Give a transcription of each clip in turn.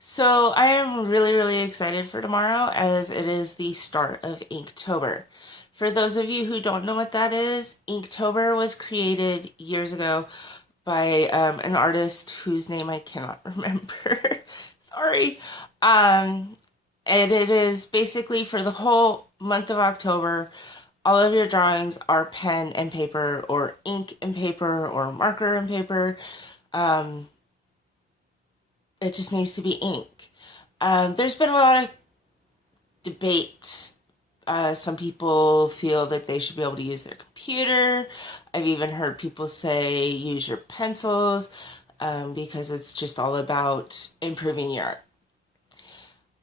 So I am really, really excited for tomorrow as it is the start of Inktober. For those of you who don't know what that is, Inktober was created years ago by an artist whose name I cannot remember. Sorry. And it is basically for the whole month of October, all of your drawings are pen and paper or ink and paper or marker and paper. It just needs to be ink. There's been a lot of debate. Some people feel that they should be able to use their computer. I've even heard people say use your pencils because it's just all about improving your art.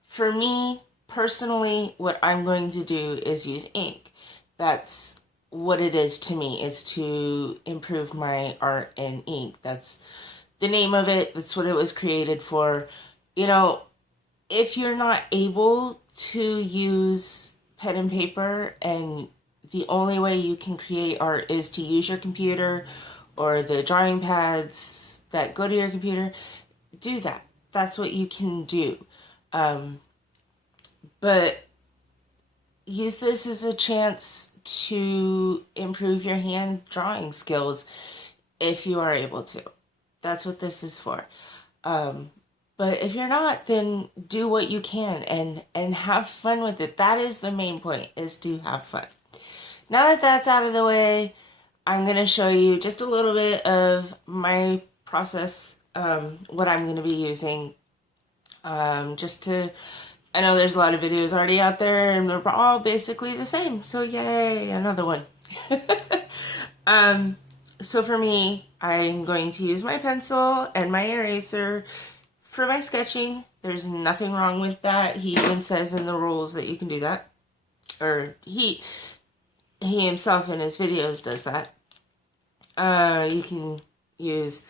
For me, personally, what I'm going to do is use ink. That's what it is to me, is to improve my art in ink. That's the name of it. That's what it was created for. You know, if you're not able to use pen and paper and the only way you can create art is to use your computer or the drawing pads that go to your computer, do that. That's what you can do. But use this as a chance to improve your hand drawing skills if you are able to. That's what this is for. But if you're not, then do what you can and have fun with it. That is the main point, is to have fun. Now that that's out of the way, I'm going to show you just a little bit of my process, what I'm going to be using, I know there's a lot of videos already out there and they're all basically the same. So yay, another one. So for me, I'm going to use my pencil and my eraser for my sketching. There's nothing wrong with that. He even says in the rules that you can do that. Or he himself in his videos does that. You can use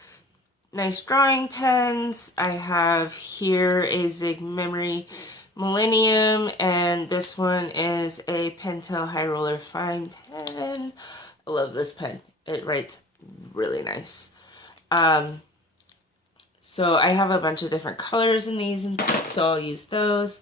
nice drawing pens. I have here a Zig Memory Millennium, and this one is a Pentel High Roller Fine pen. I love this pen. It writes really nice. So I have a bunch of different colors in these, and so I'll use those.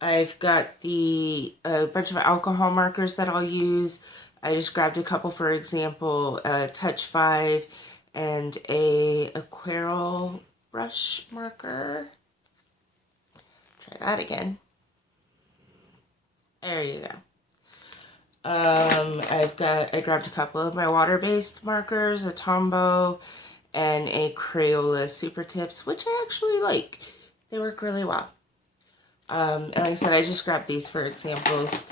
I've got a bunch of alcohol markers that I'll use. I just grabbed a couple, for example, a Touch 5 and a Aquarel brush marker. Try that again. There you go. I grabbed a couple of my water-based markers, a Tombow and a Crayola Super Tips, which I actually like. They work really well. And like I said, I just grabbed these for examples.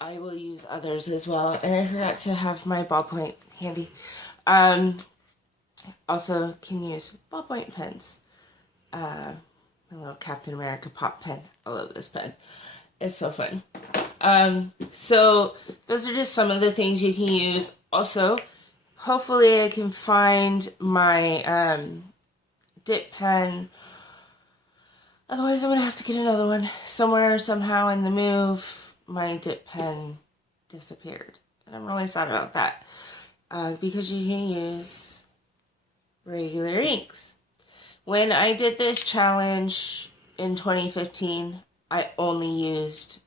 I will use others as well. And I forgot to have my ballpoint handy. Also can use ballpoint pens. My little Captain America pop pen. I love this pen. It's so fun. So those are just some of the things you can use. Also, hopefully I can find my dip pen. Otherwise I'm going to have to get another one. Somewhere, somehow in the move, my dip pen disappeared. And I'm really sad about that. Because you can use regular inks. When I did this challenge in 2015, I only used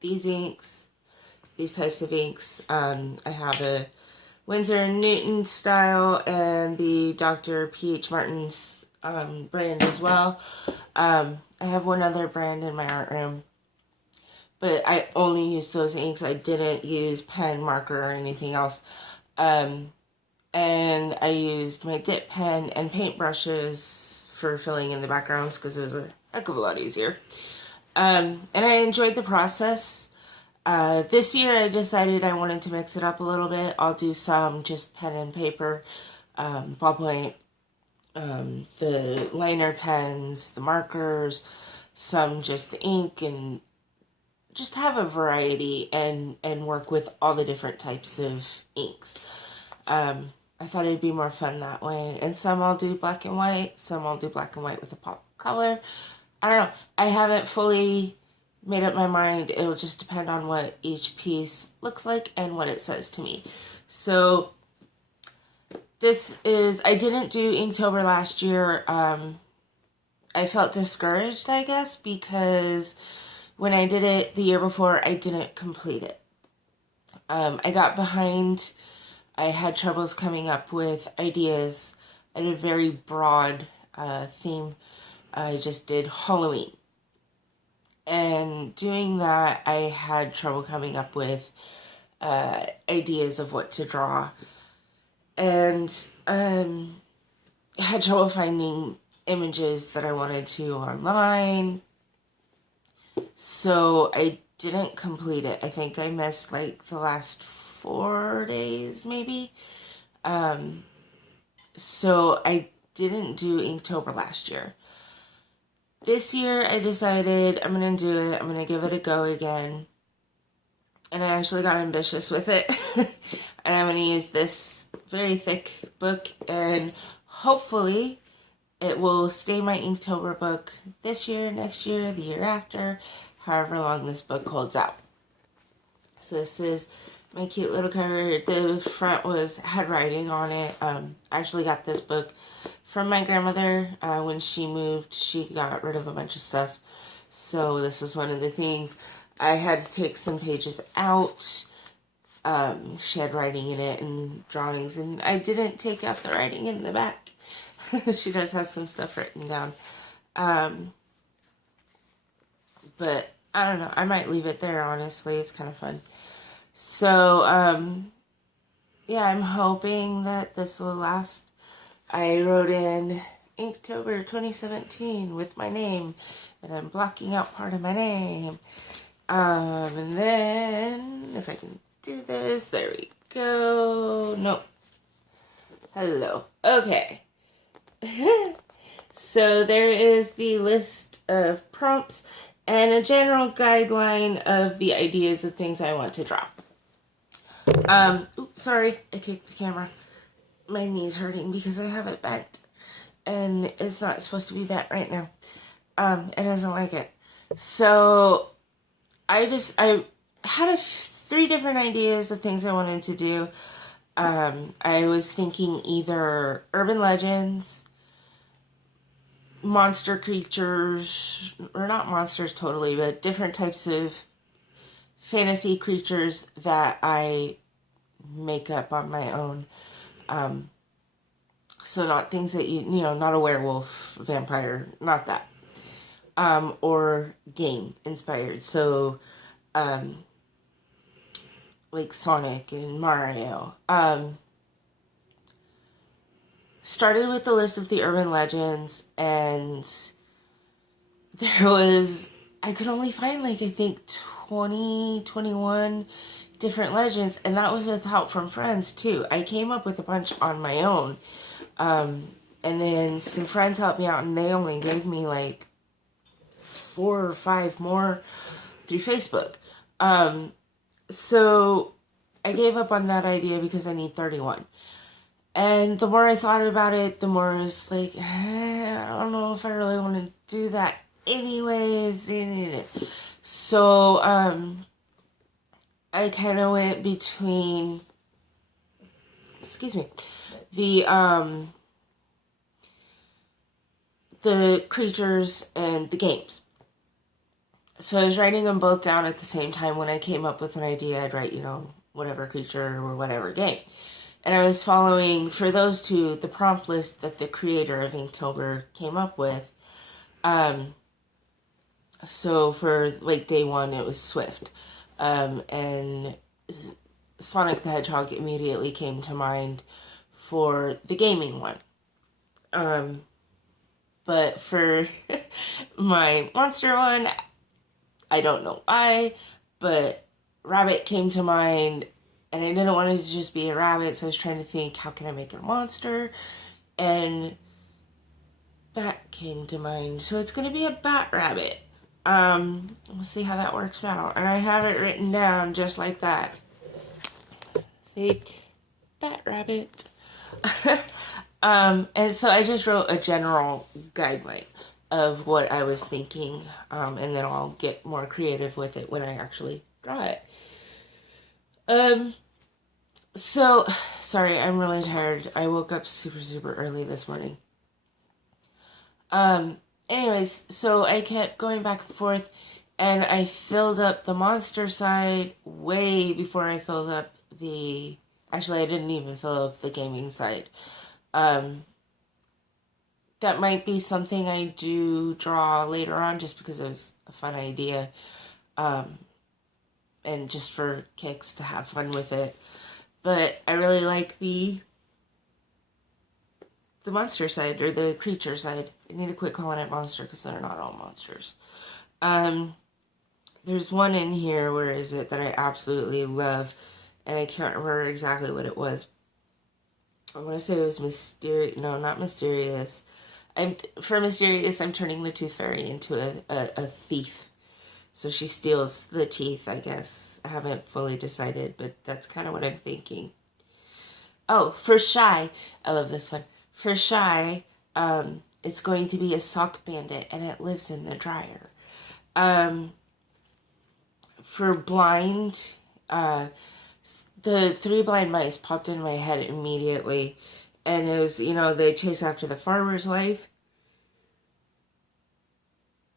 these inks, these types of inks. I have a Winsor & Newton style and the Dr. P.H. Martin's brand as well. I have one other brand in my art room, but I only used those inks. I didn't use pen, marker, or anything else. And I used my dip pen and paintbrushes for filling in the backgrounds because it was a heck of a lot easier. And I enjoyed the process. This year I decided I wanted to mix it up a little bit. I'll do some just pen and paper, ballpoint, the liner pens, the markers, some just the ink, and just have a variety and work with all the different types of inks. I thought it'd be more fun that way. And some I'll do black and white, some I'll do black and white with a pop of color. I don't know. I haven't fully made up my mind. It'll just depend on what each piece looks like and what it says to me. So this is, I didn't do Inktober last year I felt discouraged, I guess, because when I did it the year before, I didn't complete it. I got behind. I had troubles coming up with ideas. I had a very broad theme. I just did Halloween. And doing that, I had trouble coming up with ideas of what to draw. And had trouble finding images that I wanted to online. So I didn't complete it. I think I missed like the last 4 days, maybe. So I didn't do Inktober last year. This year I decided I'm going to do it. I'm going to give it a go again. And I actually got ambitious with it. And I'm going to use this very thick book. And hopefully it will stay my Inktober book this year, next year, the year after, however long this book holds out. So this is my cute little cover. The front had writing on it. I actually got this book from my grandmother. When she moved, she got rid of a bunch of stuff. So this was one of the things. I had to take some pages out. She had writing in it and drawings, and I didn't take out the writing in the back. She does have some stuff written down. But I don't know. I might leave it there, honestly. It's kind of fun. So, yeah, I'm hoping that this will last. I wrote in Inktober 2017 with my name, and I'm blocking out part of my name. And then, if I can do this, there we go. Nope. Hello. Okay. So there is the list of prompts and a general guideline of the ideas of things I want to draw. Oops, sorry, I kicked the camera. My knee's hurting because I have it bent, and it's not supposed to be bent right now. It doesn't like it. So I had 3 different ideas of things I wanted to do. I was thinking either urban legends, monster creatures, or not monsters totally, but different types of fantasy creatures that I make up on my own. So not things that not a werewolf, vampire, not that. Or game inspired. So, like Sonic and Mario. Started with the list of the urban legends, and I could only find like, I think 20, 21 different legends, and that was with help from friends too. I came up with a bunch on my own, and then some friends helped me out, and they only gave me like 4 or 5 more through Facebook. So I gave up on that idea because I need 31. And the more I thought about it, the more I was like, I don't know if I really want to do that anyways. So, I kind of went between, the creatures and the games. So I was writing them both down at the same time. When I came up with an idea, I'd write, whatever creature or whatever game. And I was following, for those 2, the prompt list that the creator of Inktober came up with. So for like day 1, it was Swift. And Sonic the Hedgehog immediately came to mind for the gaming one. But for my monster one, I don't know why, but rabbit came to mind. And I didn't want it to just be a rabbit, so I was trying to think, how can I make it a monster? And bat came to mind. So it's going to be a bat rabbit. We'll see how that works out. And I have it written down just like that. See? Bat rabbit. And so I just wrote a general guideline of what I was thinking. And then I'll get more creative with it when I actually draw it. So, sorry, I'm really tired. I woke up super, super early this morning. anyways, so I kept going back and forth, and I filled up the monster side way before I filled up the... Actually, I didn't even fill up the gaming side. That might be something I do draw later on, just because it was a fun idea. And just for kicks to have fun with it. But I really like the monster side, or the creature side. I need to quit calling it monster, because they're not all monsters. There's one in here, where is it, that I absolutely love, and I can't remember exactly what it was. I want to say it was mysterious. No, not mysterious. For mysterious, I'm turning the Tooth Fairy into a thief. So she steals the teeth, I guess. I haven't fully decided, but that's kind of what I'm thinking. Oh, for Shy, I love this one. For Shy, it's going to be a sock bandit, and it lives in the dryer. For Blind, the 3 blind mice popped in my head immediately. And it was, they chase after the farmer's wife.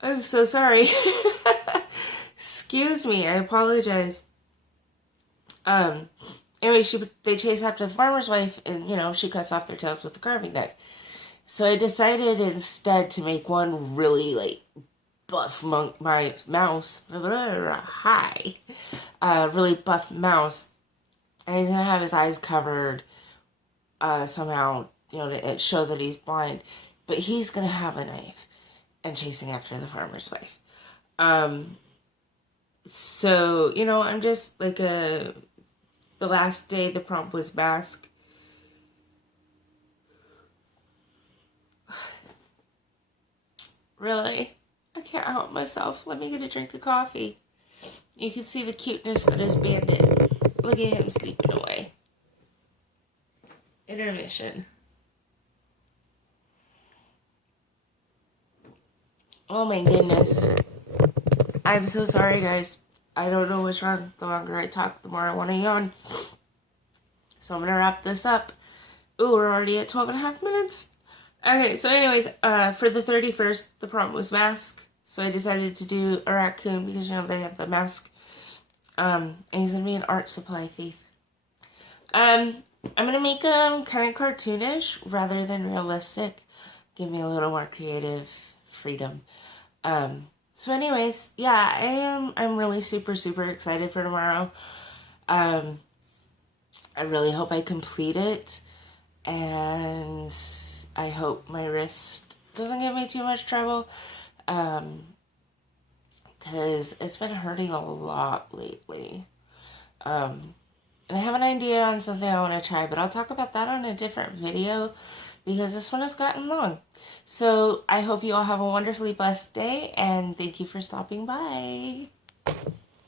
I'm so sorry. Excuse me, I apologize. Anyway, they chase after the farmer's wife, and, she cuts off their tails with the carving knife. So I decided instead to make one really, buff mouse. Hi. Really buff mouse. And he's gonna have his eyes covered somehow, to show that he's blind. But he's gonna have a knife and chasing after the farmer's wife. So, I'm just like the last day the prompt was mask. Really? I can't help myself. Let me get a drink of coffee. You can see the cuteness that is Bandit. Look at him sleeping away. Intermission. Oh my goodness. I'm so sorry, guys. I don't know what's wrong. The longer I talk, the more I want to yawn. So I'm going to wrap this up. Ooh, we're already at 12 and a half minutes. Okay, so anyways, for the 31st, the prompt was mask. So I decided to do a raccoon because, they have the mask. And he's going to be an art supply thief. I'm going to make him kind of cartoonish rather than realistic. Give me a little more creative freedom. So anyways, yeah, I'm really super, super excited for tomorrow. I really hope I complete it. And I hope my wrist doesn't give me too much trouble. Because it's been hurting a lot lately. And I have an idea on something I want to try, but I'll talk about that on a different video because this one has gotten long. So I hope you all have a wonderfully blessed day, and thank you for stopping by.